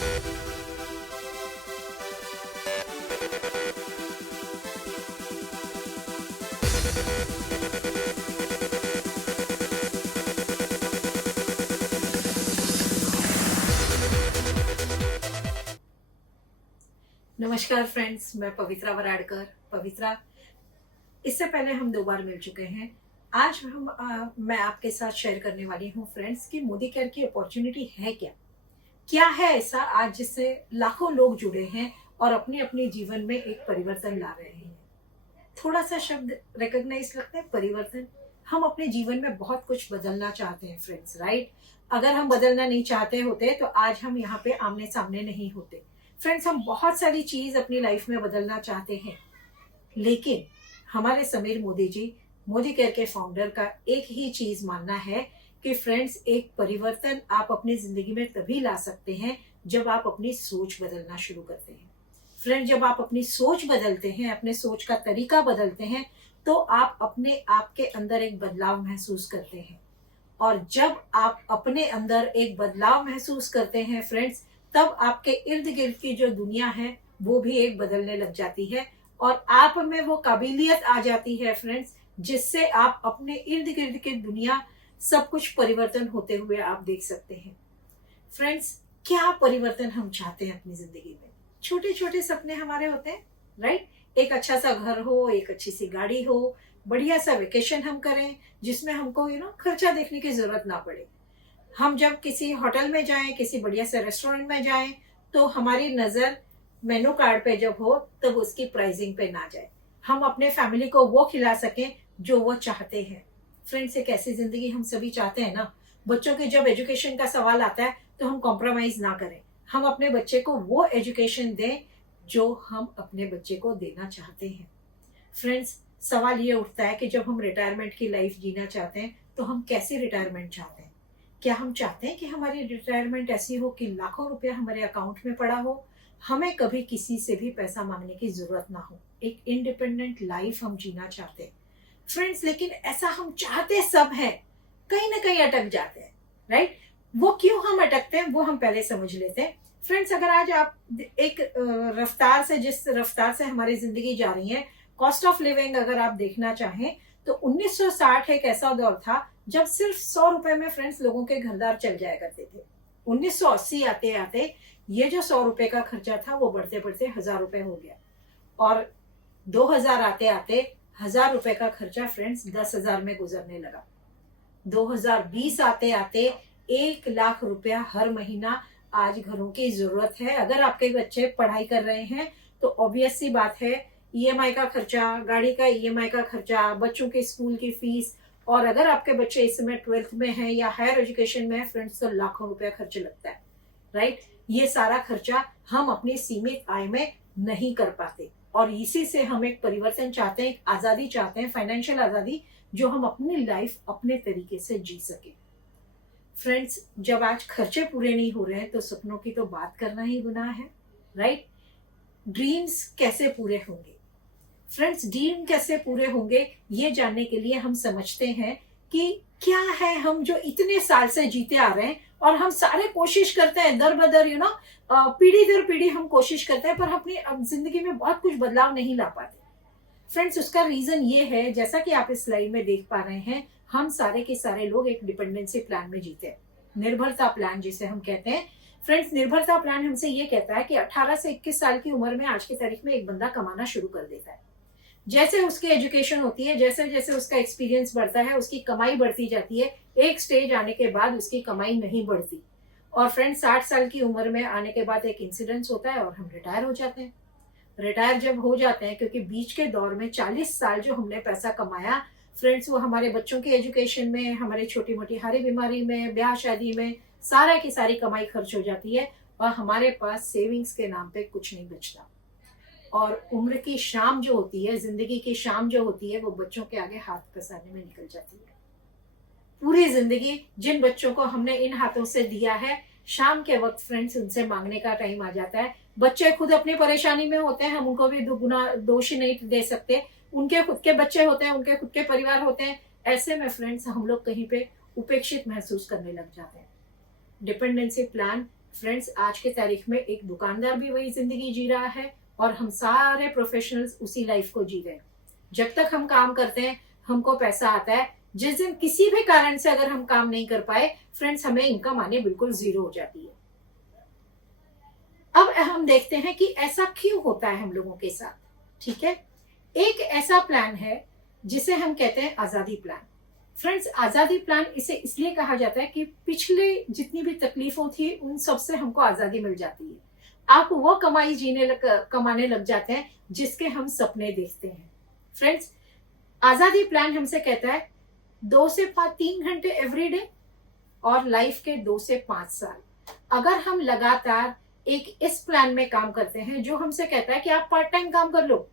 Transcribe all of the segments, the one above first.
नमस्कार फ्रेंड्स, मैं पवित्रा वराडकर। पवित्रा, इससे पहले हम 2 बार मिल चुके हैं। आज मैं आपके साथ शेयर करने वाली हूँ फ्रेंड्स कि मोदी केयर की अपॉर्चुनिटी है क्या। क्या है ऐसा आज जिससे लाखों लोग जुड़े हैं और अपने अपने जीवन में एक परिवर्तन ला रहे हैं। थोड़ा सा शब्द रिकॉग्नाइज लगता है, परिवर्तन। हम अपने जीवन में बहुत कुछ बदलना चाहते हैं फ्रेंड्स, राइट। अगर हम बदलना नहीं चाहते होते तो आज हम यहाँ पे आमने सामने नहीं होते। फ्रेंड्स, हम बहुत सारी चीज अपनी लाइफ में बदलना चाहते हैं, लेकिन हमारे समीर मोदी जी, मोदी केयर के फाउंडर का एक ही चीज मानना है कि फ्रेंड्स, एक परिवर्तन आप अपनी जिंदगी में तभी ला सकते हैं जब आप अपनी सोच बदलना शुरू करते हैं। फ्रेंड, जब आप अपनी सोच बदलते हैं, अपने सोच का तरीका बदलते हैं, तो आप अपने आप के अंदर एक बदलाव महसूस करते हैं। और जब आप अपने अंदर एक बदलाव महसूस करते हैं फ्रेंड्स, तब आपके इर्द गिर्द की जो दुनिया है वो भी एक बदलने लग जाती है और आप में वो काबिलियत आ जाती है फ्रेंड्स, जिससे आप अपने इर्द गिर्द की दुनिया सब कुछ परिवर्तन होते हुए आप देख सकते हैं। फ्रेंड्स, क्या परिवर्तन हम चाहते हैं अपनी जिंदगी में? छोटे छोटे सपने हमारे होते हैं, राइट। एक अच्छा सा घर हो, एक अच्छी सी गाड़ी हो, बढ़िया सा वेकेशन हम करें जिसमें हमको खर्चा देखने की जरूरत ना पड़े। हम जब किसी होटल में जाएं, किसी बढ़िया से रेस्टोरेंट में जाएं, तो हमारी नजर मेनू कार्ड पे जब हो तब उसकी प्राइसिंग पे ना जाए। हम अपने फैमिली को वो खिला सकें जो वो चाहते हैं। फ्रेंड्स, एक ऐसी जिंदगी हम सभी चाहते हैं ना। बच्चों के जब एजुकेशन का सवाल आता है तो हम कॉम्प्रोमाइज ना करें। हम अपने बच्चे को वो एजुकेशन दें जो हम अपने बच्चे को देना चाहते हैं। फ्रेंड्स, सवाल ये उठता है कि जब हम रिटायरमेंट की लाइफ जीना चाहते हैं तो हम कैसी रिटायरमेंट चाहते हैं? क्या हम चाहते हैं कि हमारी रिटायरमेंट ऐसी हो कि लाखों रुपया हमारे अकाउंट में पड़ा हो, हमें कभी किसी से भी पैसा मांगने की जरूरत ना हो, एक इंडिपेंडेंट लाइफ हम जीना चाहते हैं फ्रेंड्स। लेकिन ऐसा हम चाहते सब है, कहीं ना कहीं अटक जाते हैं, राइट। वो क्यों हम अटकते हैं वो हम पहले समझ लेते हैं। फ्रेंड्स, अगर आज आप एक रफ्तार से, जिस रफ्तार से हमारी जिंदगी जा रही है, कॉस्ट ऑफ लिविंग अगर आप देखना चाहें तो 1960 एक ऐसा दौर था जब सिर्फ 100 रुपए में फ्रेंड्स लोगों के घरदार चल जाया करते थे। 1980 आते आते ये जो 100 रुपए का खर्चा था वो बढ़ते बढ़ते 1000 रुपए हो गया और 2000 आते आते 1000 रुपए का खर्चा फ्रेंड्स 10,000 में गुजरने लगा। 2020 आते आते 1 लाख रुपया हर महीना आज घरों की जरूरत है। अगर आपके बच्चे पढ़ाई कर रहे हैं तो ऑब्वियस सी बात है, ईएमआई का खर्चा, गाड़ी का ईएमआई का खर्चा, बच्चों के स्कूल की फीस, और अगर आपके बच्चे इस समय 12th में हैं या हायर एजुकेशन में है फ्रेंड्स, तो लाखों रुपया खर्च लगता है, राइट। ये सारा खर्चा हम अपनी सीमित आय में नहीं कर पाते और इसी से हम एक परिवर्तन चाहते हैं, एक आजादी चाहते हैं, फाइनेंशियल आजादी, जो हम अपनी लाइफ अपने तरीके से जी सके। फ्रेंड्स, जब आज खर्चे पूरे नहीं हो रहे हैं तो सपनों की तो बात करना ही गुनाह है, राइट। ड्रीम्स कैसे पूरे होंगे फ्रेंड्स? ड्रीम कैसे पूरे होंगे ये जानने के लिए हम समझते हैं कि क्या है हम जो इतने साल से जीते आ रहे हैं और हम सारे कोशिश करते हैं दर बदर, पीढ़ी दर पीढ़ी हम कोशिश करते हैं, पर अपनी जिंदगी में बहुत कुछ बदलाव नहीं ला पाते। फ्रेंड्स, उसका रीजन ये है, जैसा कि आप इस स्लाइड में देख पा रहे हैं, हम सारे के सारे लोग एक डिपेंडेंसी प्लान में जीते हैं, निर्भरता प्लान जिसे हम कहते हैं। फ्रेंड्स, निर्भरता प्लान हमसे ये कहता है कि 18 से 21 साल की उम्र में आज की तारीख में एक बंदा कमाना शुरू कर देता है। जैसे उसकी एजुकेशन होती है, जैसे जैसे उसका एक्सपीरियंस बढ़ता है, उसकी कमाई बढ़ती जाती है। एक स्टेज आने के बाद उसकी कमाई नहीं बढ़ती और फ्रेंड्स 60 साल की उम्र में आने के बाद एक इंसिडेंस होता है और हम रिटायर हो जाते हैं। रिटायर जब हो जाते हैं, क्योंकि बीच के दौर में 40 साल जो हमने पैसा कमाया फ्रेंड्स, वो हमारे बच्चों की एजुकेशन में, हमारी छोटी मोटी हारी बीमारी में, ब्याह शादी में, सारा की सारी कमाई खर्च हो जाती है और हमारे पास सेविंग्स के नाम पे कुछ नहीं बचता। और उम्र की शाम जो होती है, जिंदगी की शाम जो होती है, वो बच्चों के आगे हाथ पसारने में निकल जाती है। पूरी जिंदगी जिन बच्चों को हमने इन हाथों से दिया है, शाम के वक्त फ्रेंड्स उनसे मांगने का टाइम आ जाता है। बच्चे खुद अपनी परेशानी में होते हैं, हम उनको भी दुगुना दोष नहीं दे सकते। उनके खुद के बच्चे होते हैं, उनके खुद के परिवार होते हैं। ऐसे में फ्रेंड्स हम लोग कहीं पे उपेक्षित महसूस करने लग जाते हैं। डिपेंडेंसी प्लान फ्रेंड्स, आज के तारीख में एक दुकानदार भी वही जिंदगी जी रहा है और हम सारे प्रोफेशनल्स उसी लाइफ को जी रहे हैं। जब तक हम काम करते हैं हमको पैसा आता है। जिस दिन किसी भी कारण से अगर हम काम नहीं कर पाए फ्रेंड्स, हमें इनकम आने बिल्कुल जीरो हो जाती है। अब हम देखते हैं कि ऐसा क्यों होता है हम लोगों के साथ। ठीक है, एक ऐसा प्लान है जिसे हम कहते हैं आजादी प्लान। फ्रेंड्स, आजादी प्लान इसे इसलिए कहा जाता है कि पिछले जितनी भी तकलीफों थी उन सब से हमको आजादी मिल जाती है। आप वो कमाने लग जाते हैं जिसके हम सपने देखते हैं। फ्रेंड्स, आजादी प्लान हमसे कहता है 2 से 3 घंटे एवरी डे और लाइफ के 2 से 5 साल। अगर हम लगातार एक इस प्लान में काम करते हैं जो हमसे कहता है कि आप पार्ट टाइम काम कर लो,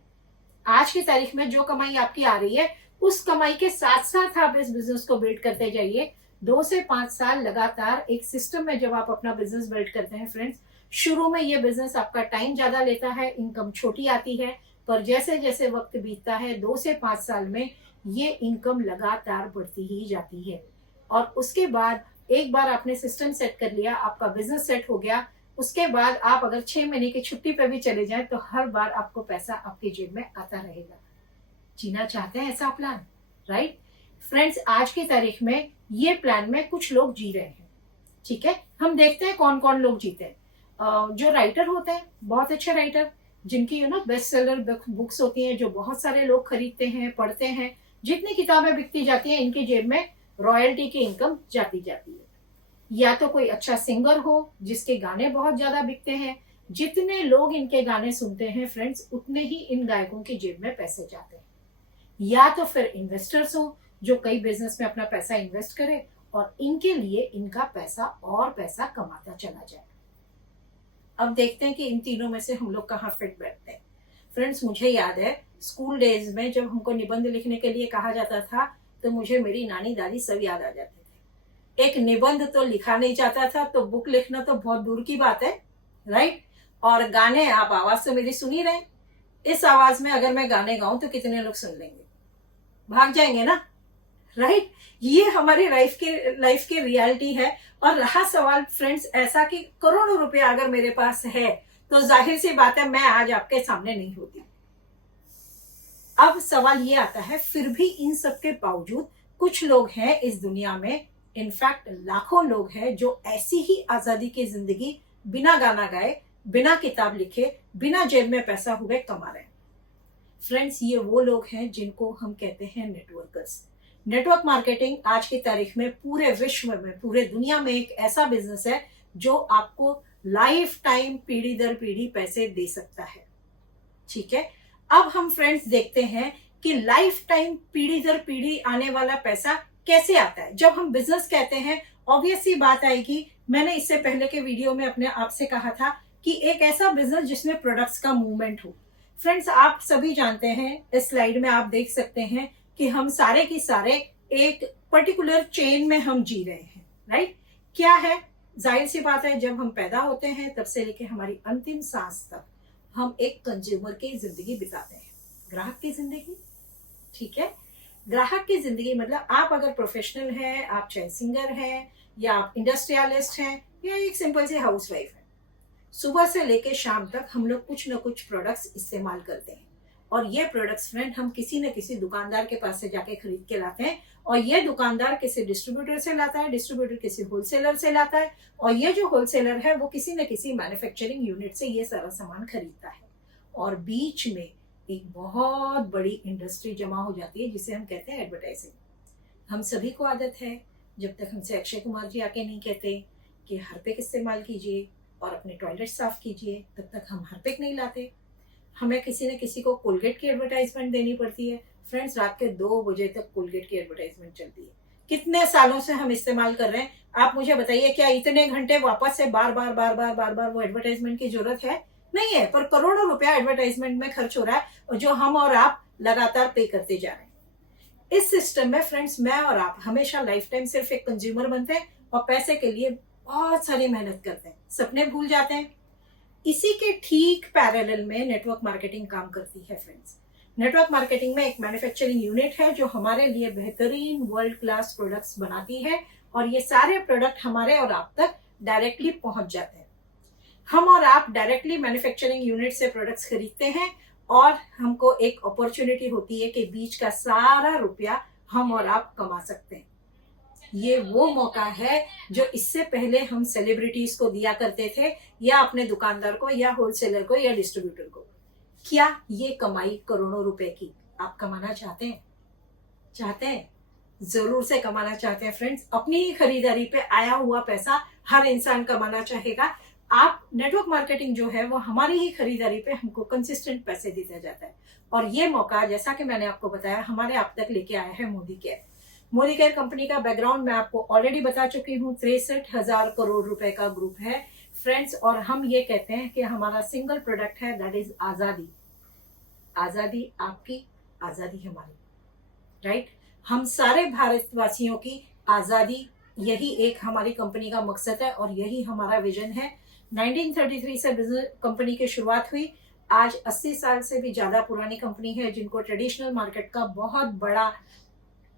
आज की तारीख में जो कमाई आपकी आ रही है उस कमाई के साथ साथ आप इस बिजनेस को बिल्ड करते जाइए। 2 से 5 साल लगातार एक सिस्टम में जब आप अपना बिजनेस बिल्ड करते हैं फ्रेंड्स, शुरू में ये बिजनेस आपका टाइम ज्यादा लेता है, इनकम छोटी आती है, पर जैसे जैसे वक्त बीतता है 2 से 5 साल में ये इनकम लगातार बढ़ती ही जाती है। और उसके बाद एक बार आपने सिस्टम सेट कर लिया, आपका बिजनेस सेट हो गया, उसके बाद आप अगर 6 महीने की छुट्टी पे भी चले जाएं तो हर बार आपको पैसा आपकी जेब में आता रहेगा। जीना चाहते हैं ऐसा प्लान, राइट? फ्रेंड्स, आज की तारीख में ये प्लान में कुछ लोग जी रहे हैं। ठीक है, हम देखते हैं कौन कौन लोग जीते हैं। जो राइटर होते हैं, बहुत अच्छे राइटर, जिनकी बेस्ट सेलर बुक्स होती हैं, जो बहुत सारे लोग खरीदते हैं, पढ़ते हैं, जितनी किताबें बिकती जाती हैं इनकी जेब में रॉयल्टी की इनकम जाती जाती है। या तो कोई अच्छा सिंगर हो जिसके गाने बहुत ज्यादा बिकते हैं, जितने लोग इनके गाने सुनते हैं फ्रेंड्स, उतने ही इन गायकों की जेब में पैसे जाते हैं। या तो फिर इन्वेस्टर्स हो जो कई बिजनेस में अपना पैसा इन्वेस्ट करे और इनके लिए इनका पैसा और पैसा कमाता चला जाए। अब देखते हैं कि इन तीनों में से हम लोग कहाँ फिट बैठते हैं। फ्रेंड्स, मुझे याद है स्कूल डेज में जब हमको निबंध लिखने के लिए कहा जाता था तो मुझे मेरी नानी दादी सब याद आ जाते थे। एक निबंध तो लिखा नहीं जाता था तो बुक लिखना तो बहुत दूर की बात है, राइट? और गाने आप आवाज से मेरी सुनी रहे, इस आवाज में अगर मैं गाने गाऊं तो कितने लोग सुन लेंगे? भाग जाएंगे ना, राइट? ये हमारी लाइफ की रियलिटी है। और रहा सवाल फ्रेंड्स ऐसा कि करोड़ों रुपया अगर मेरे पास है तो जाहिर सी बात है मैं आज आपके सामने नहीं होती। अब सवाल ये आता है, फिर भी इन सब के बावजूद कुछ लोग हैं इस दुनिया में, इनफैक्ट लाखों लोग हैं जो ऐसी ही आजादी की जिंदगी बिना गाना गाए, बिना किताब लिखे, बिना जेब में पैसा हुए कमा रहे हैं। फ्रेंड्स, ये वो लोग हैं जिनको हम कहते हैं नेटवर्कर्स। नेटवर्क मार्केटिंग आज की तारीख में पूरे विश्व में, पूरे दुनिया में एक ऐसा बिजनेस है जो आपको लाइफ टाइम पीढ़ी दर पीढ़ी पैसे दे सकता है। ठीक है, अब हम फ्रेंड्स देखते हैं कि लाइफ टाइम पीढ़ी दर पीढ़ी आने वाला पैसा कैसे आता है। जब हम बिजनेस कहते हैं ऑब्वियस सी बात आएगी, मैंने इससे पहले के वीडियो में अपने आप से कहा था कि एक ऐसा बिजनेस जिसमें प्रोडक्ट्स का मूवमेंट हो। फ्रेंड्स, आप सभी जानते हैं, इस स्लाइड में आप देख सकते हैं कि हम सारे की सारे एक पर्टिकुलर चेन में हम जी रहे हैं, राइट? क्या है? जाहिर सी बात है, जब हम पैदा होते हैं तब से लेके हमारी अंतिम सांस तक हम एक कंज्यूमर की जिंदगी बिताते हैं, ग्राहक की जिंदगी। ठीक है, ग्राहक की जिंदगी मतलब आप अगर प्रोफेशनल हैं, आप चाहे सिंगर हैं या आप इंडस्ट्रियलिस्ट हैं या एक सिंपल सी हाउसवाइफ है, सुबह से लेके शाम तक हम लोग कुछ ना कुछ प्रोडक्ट्स इस्तेमाल करते हैं। और ये प्रोडक्ट्स फ्रेंड हम किसी न किसी दुकानदार के पास से जाके खरीद के लाते हैं, और ये दुकानदार किसी डिस्ट्रीब्यूटर से लाता है, डिस्ट्रीब्यूटर किसी होलसेलर से लाता है, और ये जो होलसेलर है वो किसी न किसी मैन्युफैक्चरिंग यूनिट से ये सारा सामान खरीदता है। और बीच में एक बहुत बड़ी इंडस्ट्री जमा हो जाती है जिसे हम कहते हैं एडवर्टाइजिंग। हम सभी को आदत है, जब तक हमसे अक्षय कुमार जी आके नहीं कहते कि हार्पिक इस्तेमाल कीजिए और अपने टॉयलेट साफ कीजिए, तब तक हम हार्पिक नहीं लाते। हमें किसी न किसी को कोलगेट की एडवर्टाइजमेंट देनी पड़ती है। फ्रेंड्स, रात के 2 बजे तक कोलगेट की एडवर्टाइजमेंट चलती है। कितने सालों से हम इस्तेमाल कर रहे हैं, आप मुझे बताइए, क्या इतने घंटे वापस से बार बार वो एडवर्टाइजमेंट की जरूरत है? नहीं है, पर करोड़ों रुपया एडवर्टाइजमेंट में खर्च हो रहा है और जो हम और आप लगातार पे करते जा रहे हैं। इस सिस्टम में फ्रेंड्स मैं और आप हमेशा लाइफ टाइम सिर्फ एक कंज्यूमर बनते हैं और पैसे के लिए बहुत सारी मेहनत करते हैं, सपने भूल जाते हैं। इसी के ठीक पैरेलल में नेटवर्क मार्केटिंग काम करती है फ्रेंड्स। नेटवर्क मार्केटिंग में एक मैन्युफैक्चरिंग यूनिट है जो हमारे लिए बेहतरीन वर्ल्ड क्लास प्रोडक्ट्स बनाती है और ये सारे प्रोडक्ट हमारे और आप तक डायरेक्टली पहुंच जाते हैं। हम और आप डायरेक्टली मैन्युफैक्चरिंग यूनिट से प्रोडक्ट्स खरीदते हैं और हमको एक अपॉर्चुनिटी होती है कि बीच का सारा रुपया हम और आप कमा सकते हैं। ये वो मौका है जो इससे पहले हम सेलिब्रिटीज को दिया करते थे, या अपने दुकानदार को, या होलसेलर को, या डिस्ट्रीब्यूटर को। क्या ये कमाई करोड़ों रुपए की आप कमाना चाहते हैं? चाहते हैं? जरूर से कमाना चाहते हैं फ्रेंड्स। अपनी ही खरीदारी पे आया हुआ पैसा हर इंसान कमाना चाहेगा। आप नेटवर्क मार्केटिंग जो है वो हमारी ही खरीदारी पे हमको कंसिस्टेंट पैसे देता जाता है। और ये मौका, जैसा कि मैंने आपको बताया, हमारे आप तक लेके आया है Modi care. Modi care company का बैकग्राउंड मैं आपको ऑलरेडी बता चुकी हूँ। 63,000 करोड़ रुपए का ग्रुप है फ्रेंड्स। और हम ये कहते हैं कि हमारा सिंगल प्रोडक्ट है, दैट इज आजादी। आजादी आपकी, आजादी हमारी, राइट? हम सारे भारतवासियों की आजादी, यही एक हमारी कंपनी का मकसद है और यही हमारा विजन है। 1933 से बिजनेस कंपनी की शुरुआत हुई। आज 80 साल से भी ज्यादा पुरानी कंपनी है, जिनको ट्रेडिशनल मार्केट का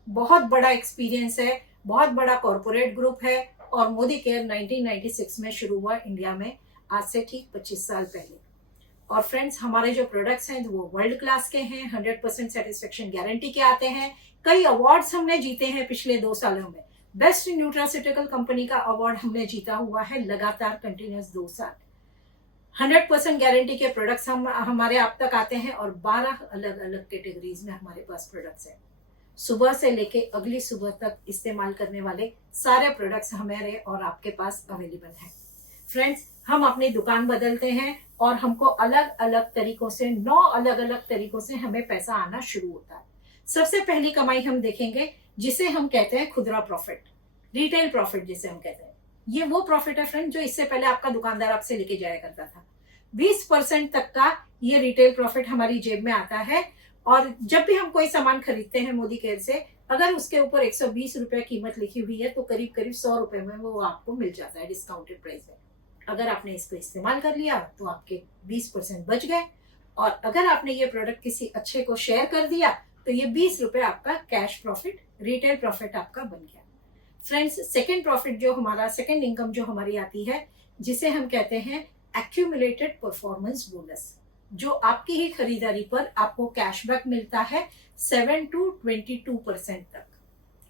बहुत बड़ा एक्सपीरियंस है, बहुत बड़ा कॉर्पोरेट ग्रुप है। और मोदी केयर 1996 में शुरू हुआ इंडिया में, आज से ठीक 25 साल पहले। और फ्रेंड्स, हमारे जो प्रोडक्ट्स हैं वो वर्ल्ड क्लास के हैं, 100% सेटिस्फेक्शन गारंटी के आते हैं। कई अवार्ड्स हमने जीते हैं पिछले 2 सालों में। बेस्ट न्यूट्रास्यूटिकल कंपनी का अवार्ड हमने जीता हुआ है लगातार, कंटिन्यूस 2 साल। 100% गारंटी के प्रोडक्ट्स हमारे आप तक आते हैं और 12 अलग अलग कैटेगरीज में हमारे पास प्रोडक्ट्स हैं। सुबह से लेके अगली सुबह तक इस्तेमाल करने वाले सारे प्रोडक्ट्स हमारे और आपके पास अवेलेबल हैं। फ्रेंड्स, हम अपनी दुकान बदलते हैं और हमको अलग अलग तरीकों से, 9 अलग अलग तरीकों से हमें पैसा आना शुरू होता है। सबसे पहली कमाई हम देखेंगे जिसे हम कहते हैं खुदरा प्रॉफिट, रिटेल प्रॉफिट जिसे हम कहते हैं। ये वो प्रॉफिट है फ्रेंड जो इससे पहले आपका दुकानदार आपसे लेके जाया करता था। 20% तक का ये रिटेल प्रॉफिट हमारी जेब में आता है। और जब भी हम कोई सामान खरीदते हैं मोदी केयर से, अगर उसके ऊपर 120 रुपए कीमत लिखी हुई है तो करीब करीब 100 रुपए में वो आपको मिल जाता है डिस्काउंटेड प्राइस में। अगर आपने इसको इस्तेमाल कर लिया तो आपके 20% बच गए। और अगर आपने ये प्रोडक्ट किसी अच्छे को शेयर कर दिया तो ये 20 रुपए आपका कैश प्रॉफिट, रिटेल प्रॉफिट आपका बन गया। फ्रेंड्स, सेकेंड प्रॉफिट जो हमारा, सेकेंड इनकम जो हमारी आती है, जिसे हम कहते हैं एक्यूमुलेटेड परफॉर्मेंस बोनस, जो आपकी ही खरीदारी पर आपको कैशबैक मिलता है 7 to 22% तक,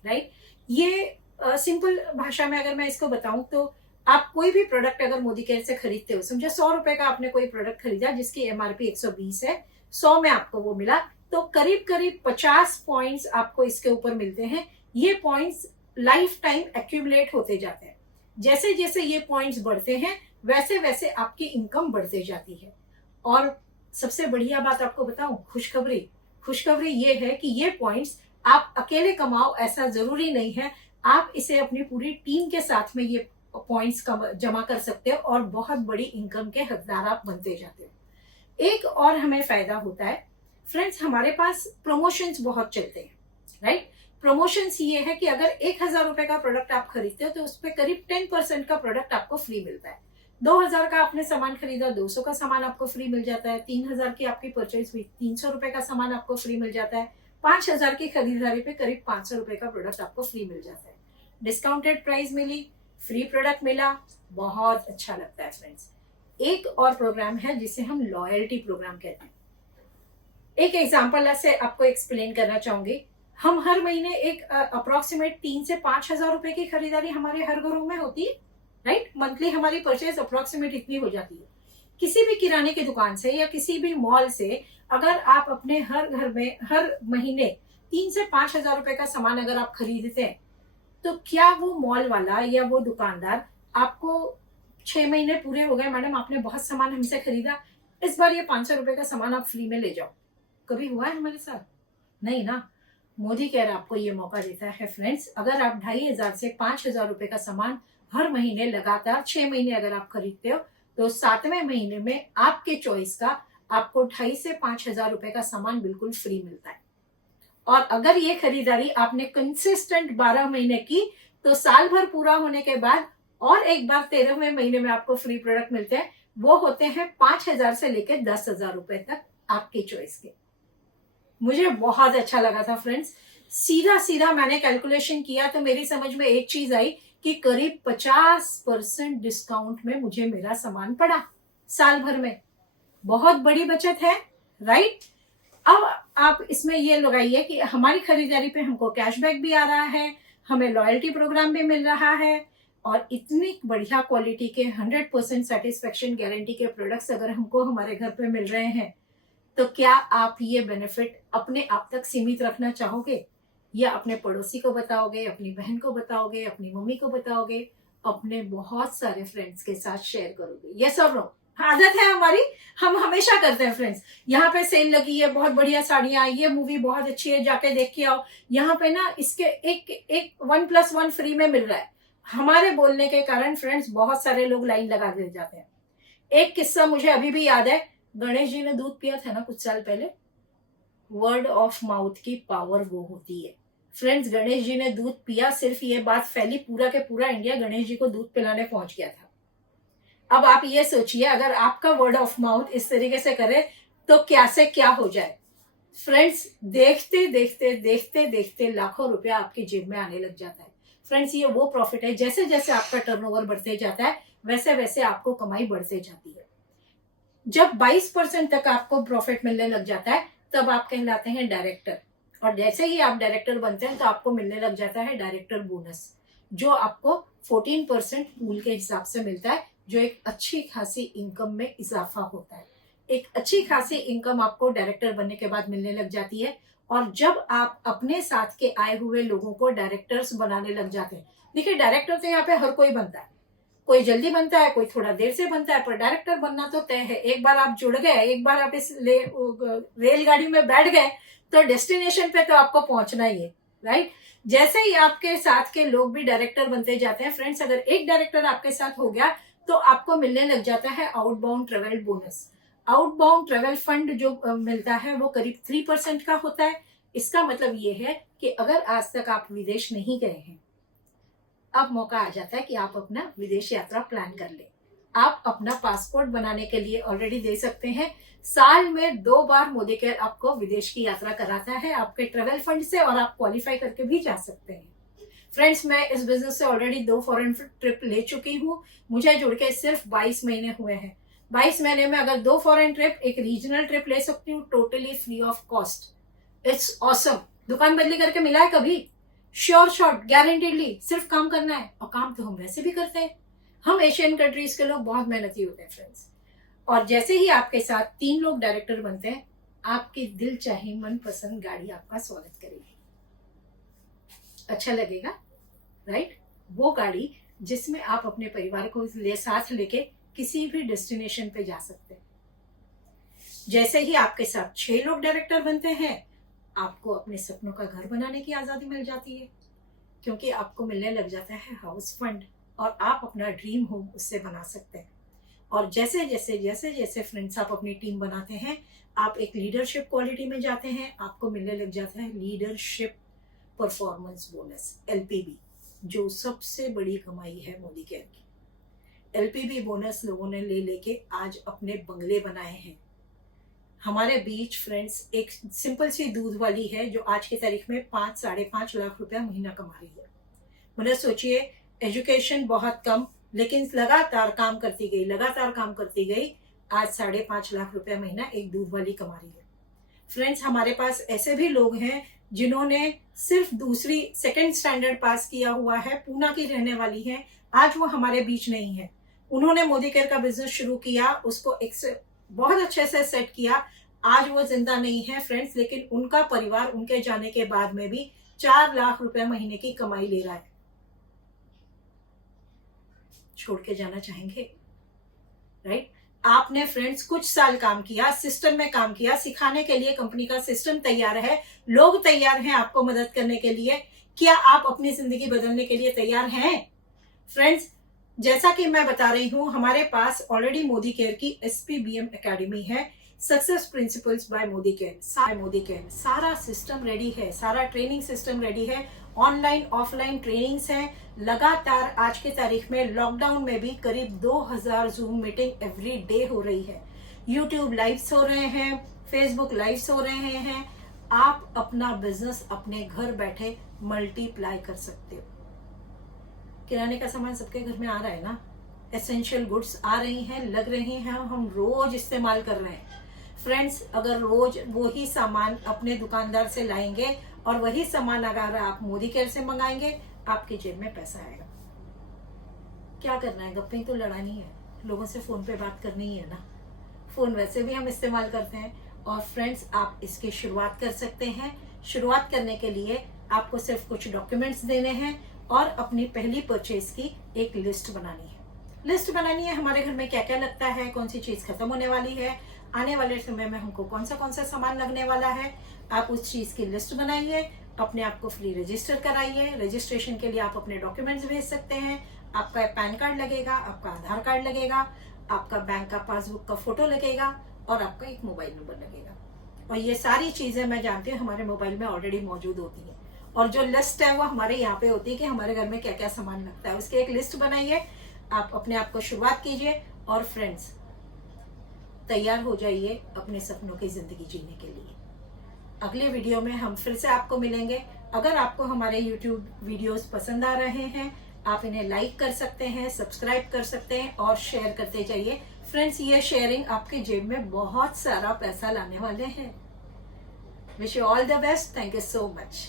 राइट? ये सिंपल भाषा में अगर मैं इसको बताऊं तो आप कोई भी प्रोडक्ट अगर मोदी केयर से खरीदते हो, समझो 100 रुपए का आपने कोई प्रोडक्ट खरीदा जिसकी एमआरपी 120 है, 100 में आपको वो मिला, तो करीब करीब 50 पॉइंट्स आपको इसके ऊपर मिलते हैं। ये पॉइंट्स लाइफ टाइम एक्यूमुलेट होते जाते हैं। जैसे जैसे ये पॉइंट्स बढ़ते हैं वैसे वैसे आपकी इनकम बढ़ते जाती है। और सबसे बढ़िया बात आपको बताऊं, खुशखबरी ये है कि ये पॉइंट्स आप अकेले कमाओ ऐसा जरूरी नहीं है। आप इसे अपनी पूरी टीम के साथ में ये पॉइंट्स जमा कर सकते हो और बहुत बड़ी इनकम के हकदार आप बनते जाते हो। एक और हमें फायदा होता है फ्रेंड्स, हमारे पास प्रमोशंस बहुत चलते हैं, राइट? प्रमोशंस ये है कि अगर 1,000 रुपए का प्रोडक्ट आप खरीदते हो तो उस पर करीब 10% का प्रोडक्ट आपको फ्री मिलता है। 2,000 का आपने सामान खरीदा, 200 का सामान आपको फ्री मिल जाता है। 3,000 की आपकी परचेज हुई, 300 रुपए का सामान आपको फ्री मिल जाता है। 5,000 की खरीदारी पे करीब 500 रुपए का प्रोडक्ट आपको फ्री मिल जाता है। डिस्काउंटेड प्राइस मिली, फ्री प्रोडक्ट मिला, बहुत अच्छा लगता है फ्रेंड्स। एक और प्रोग्राम है जिसे हम लॉयल्टी प्रोग्राम कहते हैं। एक एग्जाम्पल से आपको एक्सप्लेन करना चाहूंगी। हम हर महीने एक अप्रोक्सीमेट 3 से 5,000 रुपए की खरीदारी हमारे हर घरों में होती है, राइट? मंथली हमारी परचेज अप्रोक्सीमेट इतनी हो जाती है। किसी भी किराने की दुकान से या किसी भी मॉल से अगर आप अपने हर घर में हर महीने 3 से 5,000 रुपए का सामान अगर आप खरीदते हैं, तो क्या वो मॉल वाला या वो दुकानदार आपको 6 महीने पूरे हो गए, मैडम आपने बहुत सामान हमसे खरीदा, इस बार ये 500 रुपए का सामान आप फ्री में ले जाओ, कभी हुआ है हमारे साथ? नहीं ना। मोदी केयर आपको ये मौका देता है फ्रेंड्स। अगर आप 2,500 से 5,000 रुपए का सामान हर महीने लगातार 6 महीने अगर आप खरीदते हो तो 7वें महीने में आपके चॉइस का आपको 2,500 से 5,000 रुपए का सामान बिल्कुल फ्री मिलता है। और अगर ये खरीदारी आपने कंसिस्टेंट 12 महीने की तो साल भर पूरा होने के बाद और एक बार 13वें महीने में आपको फ्री प्रोडक्ट मिलते हैं। वो होते हैं 5,000 से लेकर 10,000 रुपए तक आपके चॉइस के। मुझे बहुत अच्छा लगा था फ्रेंड्स। सीधा सीधा मैंने कैलकुलेशन किया तो मेरी समझ में एक चीज आई कि करीब 50% डिस्काउंट में मुझे मेरा सामान पड़ा साल भर में। बहुत बड़ी बचत है, राइट। अब आप इसमें ये लगाइए कि हमारी खरीदारी पे हमको कैशबैक भी आ रहा है, हमें लॉयल्टी प्रोग्राम भी मिल रहा है, और इतनी बढ़िया क्वालिटी के 100% सेटिस्फेक्शन गारंटी के प्रोडक्ट्स अगर हमको हमारे घर पे मिल रहे हैं, तो क्या आप ये बेनिफिट अपने आप तक सीमित रखना चाहोगे, या अपने पड़ोसी को बताओगे, अपनी बहन को बताओगे, अपनी मम्मी को बताओगे, अपने बहुत सारे फ्रेंड्स के साथ शेयर करोगे? यस और नो? आदत है हमारी, हम हमेशा करते हैं फ्रेंड्स। यहाँ पे सेल लगी है, बहुत बढ़िया साड़ियां, ये मूवी बहुत अच्छी है, जाके देख के आओ। यहाँ पे ना इसके एक 1+1 फ्री में मिल रहा है। हमारे बोलने के कारण फ्रेंड्स बहुत सारे लोग लाइन लगा दे जाते हैं। एक किस्सा मुझे अभी भी याद है, गणेश जी ने दूध पिया था ना कुछ साल पहले। वर्ड ऑफ माउथ की पावर वो होती है फ्रेंड्स। गणेश जी ने दूध पिया, सिर्फ ये बात फैली, पूरा के पूरा इंडिया गणेश जी को दूध पिलाने पहुंच गया था। अब आप ये सोचिए, अगर आपका वर्ड ऑफ माउथ इस तरीके से करे तो क्या से क्या हो जाए फ्रेंड्स। देखते देखते देखते देखते लाखों रुपया आपकी जेब में आने लग जाता है फ्रेंड्स। ये वो प्रॉफिट है, जैसे जैसे आपका टर्नओवर बढ़ते जाता है वैसे वैसे आपको कमाई बढ़ते जाती है। जब 22% तक आपको प्रॉफिट मिलने लग जाता है तब आप कहलाते हैं डायरेक्टर, और जैसे ही आप डायरेक्टर बनते हैं तो आपको मिलने लग जाता है डायरेक्टर बोनस, जो आपको 14% पूल के हिसाब से मिलता है, जो एक अच्छी खासी इनकम में इजाफा होता है। एक अच्छी खासी इनकम आपको डायरेक्टर बनने के बाद मिलने लग जाती है। और जब आप अपने साथ के आए हुए लोगों को डायरेक्टर्स बनाने लग जाते हैं, देखिए डायरेक्टर तो यहाँ पे हर कोई बनता है, कोई जल्दी बनता है, कोई थोड़ा देर से बनता है, पर डायरेक्टर बनना तो तय है। एक बार आप जुड़ गए, एक बार आप इस रेलगाड़ी में बैठ गए तो डेस्टिनेशन पे तो आपको पहुंचना ही है, राइट। जैसे ही आपके साथ के लोग भी डायरेक्टर बनते जाते हैं फ्रेंड्स, अगर एक डायरेक्टर आपके साथ हो गया तो आपको मिलने लग जाता है outbound travel bonus. Outbound travel fund जो मिलता है वो करीब 3% का होता है। इसका मतलब ये है कि अगर आज तक आप विदेश नहीं गए हैं, अब मौका आ जाता है कि आप अपना विदेश यात्रा प्लान कर ले। आप अपना पासपोर्ट बनाने के लिए ऑलरेडी दे सकते हैं। साल में 2 बार मोदी केयर आपको विदेश की यात्रा कराता है आपके ट्रेवल फंड से, और आप क्वालिफाई करके भी जा सकते हैं फ्रेंड्स। मैं इस बिजनेस से ऑलरेडी 2 फॉरेन ट्रिप ले चुकी हूँ। मुझे जुड़ के सिर्फ 22 महीने हुए हैं। 22 महीने में अगर 2 फॉरेन ट्रिप, एक रीजनल ट्रिप ले सकती हूँ totally free of cost. It's awesome. दुकान बदली करके मिला है कभी? Sure shot, guaranteedly. सिर्फ काम करना है, और काम तो हम वैसे भी करते हैं। हम एशियन कंट्रीज के लोग बहुत मेहनती होते हैं फ्रेंड्स। और जैसे ही आपके साथ 3 लोग डायरेक्टर बनते हैं, आपकी दिल चाहे मनपसंद गाड़ी आपका स्वागत करेगी। अच्छा लगेगा, राइट। वो गाड़ी जिसमें आप अपने परिवार को साथ लेके किसी भी डेस्टिनेशन पे जा सकते हैं। जैसे ही आपके साथ 6 लोग डायरेक्टर बनते हैं, आपको अपने सपनों का घर बनाने की आजादी मिल जाती है, क्योंकि आपको मिलने लग जाता है हाउस फंड, और आप अपना ड्रीम होम उससे बना सकते हैं। और जैसे जैसे जैसे जैसे फ्रेंड्स आप अपनी टीम बनाते हैं, आप एक लीडरशिप क्वालिटी में जाते हैं, आपको मिलने लग जाता है लीडरशिप परफॉर्मेंस बोनस, LPB, जो सबसे बड़ी कमाई है मोदी केयर की। LPB बोनस लोगों ने ले लेके आज अपने बंगले बनाए हैं। हमारे बीच फ्रेंड्स एक सिंपल सी दूध वाली है जो आज की तारीख में 5-5.5 लाख रुपया महीना कमा रही है। मतलब सोचिए, एजुकेशन बहुत कम, लेकिन लगातार काम करती गई, लगातार काम करती गई, आज 5.5 लाख रुपया महीना एक दूध वाली कमा रही है। फ्रेंड्स, हमारे पास ऐसे भी लोग हैं जिन्होंने सिर्फ सेकंड स्टैंडर्ड पास किया हुआ है, पूना की रहने वाली है, आज वो हमारे बीच नहीं है। उन्होंने मोदी केयर का बिजनेस शुरू किया, उसको बहुत अच्छे से सेट किया। आज वो जिंदा नहीं है फ्रेंड्स, लेकिन उनका परिवार उनके जाने के बाद में भी 4 लाख रुपए महीने की कमाई ले रहा है। छोड़ के जाना चाहेंगे, राइट। आपने फ्रेंड्स कुछ साल काम किया, सिस्टम में काम किया, सिखाने के लिए कंपनी का सिस्टम तैयार है, लोग तैयार हैं आपको मदद करने के लिए। क्या आप अपनी जिंदगी बदलने के लिए तैयार हैं फ्रेंड्स? जैसा कि मैं बता रही हूं, हमारे पास ऑलरेडी मोदी केयर की SPBM एकेडमी है, success principles by Modi care. सारा सिस्टम रेडी है, सारा ट्रेनिंग सिस्टम रेडी है, ऑनलाइन ऑफलाइन ट्रेनिंग्स हैं। लगातार आज की तारीख में लॉकडाउन में भी करीब 2000 जूम मीटिंग एवरी डे हो रही है। यूट्यूब लाइव्स हो रहे हैं, फेसबुक लाइव्स हो रहे हैं। आप अपना बिजनेस अपने घर बैठे मल्टीप्लाई कर सकते हो। किराने का सामान सबके घर में आ रहा है ना, एसेंशियल गुड्स आ रही हैं, लग रही हैं, हम रोज इस्तेमाल कर रहे हैं। फ्रेंड्स, अगर रोज वही सामान अपने दुकानदार से लाएंगे और वही सामान अगर आप मोदी केयर से मंगाएंगे, आपकी जेब में पैसा आएगा। क्या करना है, गप्पे तो लड़ानी है, लोगों से फोन पे बात करनी ही है ना। फोन वैसे भी हम इस्तेमाल करते हैं। और फ्रेंड्स, आप इसकी शुरुआत कर सकते हैं। शुरुआत करने के लिए आपको सिर्फ कुछ डॉक्यूमेंट्स देने हैं और अपनी पहली परचेज की एक लिस्ट बनानी है। लिस्ट बनानी है, हमारे घर में क्या क्या लगता है, कौन सी चीज खत्म होने वाली है, आने वाले समय में हमको कौन सा सामान लगने वाला है। आप उस चीज की लिस्ट बनाइए, अपने आप को फ्री रजिस्टर कराइए। रजिस्ट्रेशन के लिए आप अपने डॉक्यूमेंट्स भेज सकते हैं। आपका पैन कार्ड लगेगा, आपका आधार कार्ड लगेगा, आपका बैंक का पासबुक का फोटो लगेगा और आपका एक मोबाइल नंबर लगेगा। और ये सारी चीजें मैं जानती हूँ हमारे मोबाइल में ऑलरेडी मौजूद होती है। और जो लिस्ट है वो हमारे यहाँ पे होती है कि हमारे घर में क्या क्या सामान लगता है। उसकी एक लिस्ट बनाइए, आप अपने आप को शुरुआत कीजिए और फ्रेंड्स, तैयार हो जाइए अपने सपनों की जिंदगी जीने के लिए। अगले वीडियो में हम फिर से आपको मिलेंगे। अगर आपको हमारे YouTube वीडियोस पसंद आ रहे हैं, आप इन्हें लाइक कर सकते हैं, सब्सक्राइब कर सकते हैं और शेयर करते जाइए। फ्रेंड्स, ये शेयरिंग आपके जेब में बहुत सारा पैसा लाने वाले हैं। Wish you all the best. Thank you so much.